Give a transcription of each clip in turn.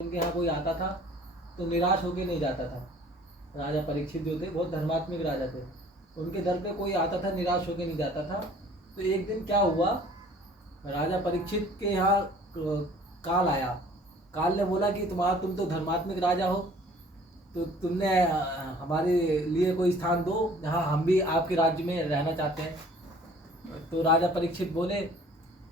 उनके यहाँ कोई आता था तो निराश होके नहीं जाता था। राजा परीक्षित जो थे बहुत धर्मात्मिक राजा थे। उनके दर पे कोई आता था निराश होके नहीं जाता था। तो एक दिन क्या हुआ, राजा परीक्षित के यहाँ काल आया। काल ने बोला कि तुम तो धर्मात्मिक राजा हो, तो तुमने हमारे लिए कोई स्थान दो जहाँ हम भी आपके राज्य में रहना चाहते हैं। तो राजा परीक्षित बोले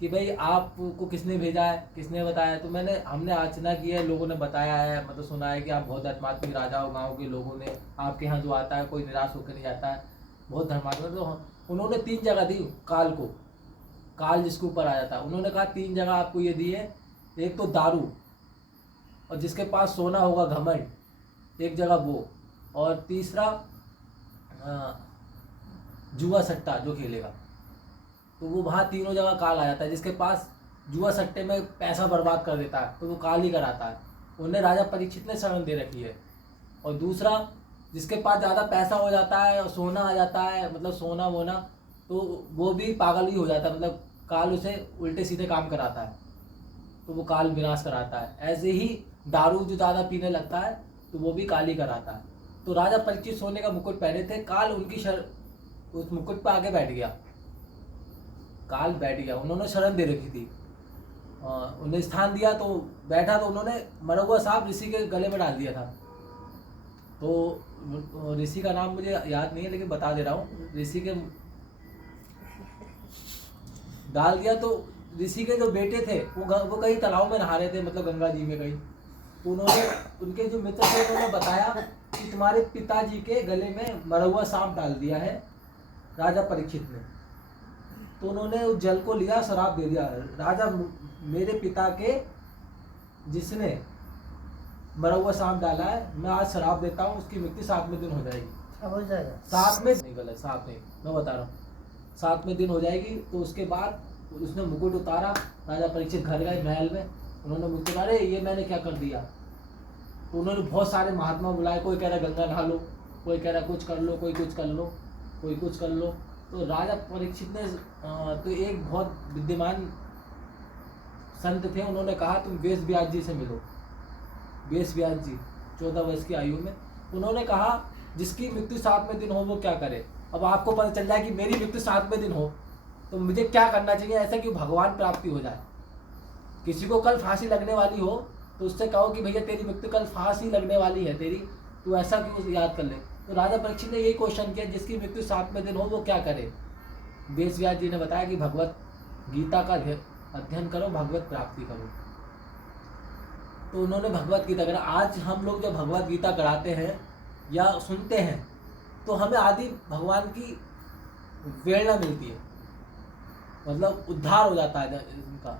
कि भाई आपको किसने भेजा है, किसने बताया? तो हमने आचना की है, लोगों ने बताया है, मतलब सुना है कि आप बहुत धर्मात्मिक राजा हो। गाँव के लोगों ने आपके यहाँ जो आता है कोई निराश होकर नहीं जाता है, बहुत धर्मात्मिक। तो उन्होंने 3 जगह दी काल को। काल जिसके ऊपर आ जाता है, उन्होंने कहा 3 जगह आपको ये दी है। एक तो दारू, और जिसके पास सोना होगा घमंड, एक जगह वो। और तीसरा जुआ सट्टा जो खेलेगा, तो वो वहाँ तीनों जगह काल आ जाता है। जिसके पास जुआ सट्टे में पैसा बर्बाद कर देता है तो वो काल ही कराता है। उन्हें राजा परीक्षित ने शरण दे रखी है। और दूसरा, जिसके पास ज़्यादा पैसा हो जाता है और सोना आ जाता है, मतलब सोना वोना, तो वो भी पागल ही हो जाता है, मतलब काल उसे उल्टे सीधे काम कराता है, तो वो काल विनाश कराता है। ऐसे ही दारू जो ज़्यादा पीने लगता है तो वो भी काल ही कराता है। तो राजा परीक्षित सोने का मुकुट पहने थे, काल उनकी उस मुकुट पर आके बैठ गया। काल बैठ गया, उन्होंने शरण दे रखी थी, उन्हें स्थान दिया तो बैठा, तो उन्होंने मरा हुआ सांप ऋषि के गले में डाल दिया था। तो ऋषि का नाम मुझे याद नहीं है, लेकिन बता दे रहा हूँ। ऋषि के डाल दिया तो ऋषि के जो बेटे थे वो कहीं तालाब में नहा रहे थे, मतलब गंगा जी में कहीं। तो उन्होंने, उनके जो मित्र थे, उन्होंने बताया कि तुम्हारे पिताजी के गले में मरा हुआ सांप डाल दिया है राजा परीक्षित ने। तो उन्होंने उस जल को लिया, शराब दे दिया। राजा, मेरे पिता के जिसने मरा हुआ सांप डाला है, मैं आज शराब देता हूँ, उसकी मृत्यु 7वें दिन हो जाएगी। अब हो जाएगा 7वें नहीं, गलत, 7वें मैं बता रहा हूँ, 7वें दिन हो जाएगी। तो उसके बाद उसने मुकुट उतारा, राजा परीक्षित घर गए महल में। उन्होंने मुकुट उतारे, ये मैंने क्या कर दिया? तो उन्होंने बहुत सारे महात्मा बुलाए, कोई कह रहा गंगा नहा लो, कोई कह रहा कुछ कर लो, कोई कुछ कर लो, कोई कुछ कर लो। तो राजा परीक्षित ने तो एक बहुत विद्यमान संत थे, उन्होंने कहा तुम वेश व्यास जी से मिलो। वेश व्यास जी 14 वर्ष की आयु में, उन्होंने कहा जिसकी मृत्यु 7वें दिन हो वो क्या करे। अब आपको पता चल जाए कि मेरी मृत्यु 7वें दिन हो तो मुझे क्या करना चाहिए, ऐसा कि भगवान प्राप्ति हो जाए। किसी को कल फांसी लगने वाली हो तो उससे कहो कि भैया तेरी मृत्यु कल फांसी लगने वाली है तेरी, तू ऐसा क्यों याद कर ले। तो राजा परीक्षित ने यही क्वेश्चन किया, जिसकी मृत्यु 7वें दिन हो वो क्या करे। वेश व्यास जी ने बताया कि भगवत गीता का अध्ययन करो, भगवत प्राप्ति करो। तो उन्होंने भगवत गीता करा। आज हम लोग जब भगवत गीता कराते हैं या सुनते हैं तो हमें आदि भगवान की प्रेरणा मिलती है, मतलब उद्धार हो जाता है इनका।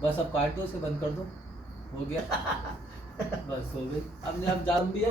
बस अब काट दो, इसे बंद कर दो, हो गया। बस हो गई। अब जान भी है।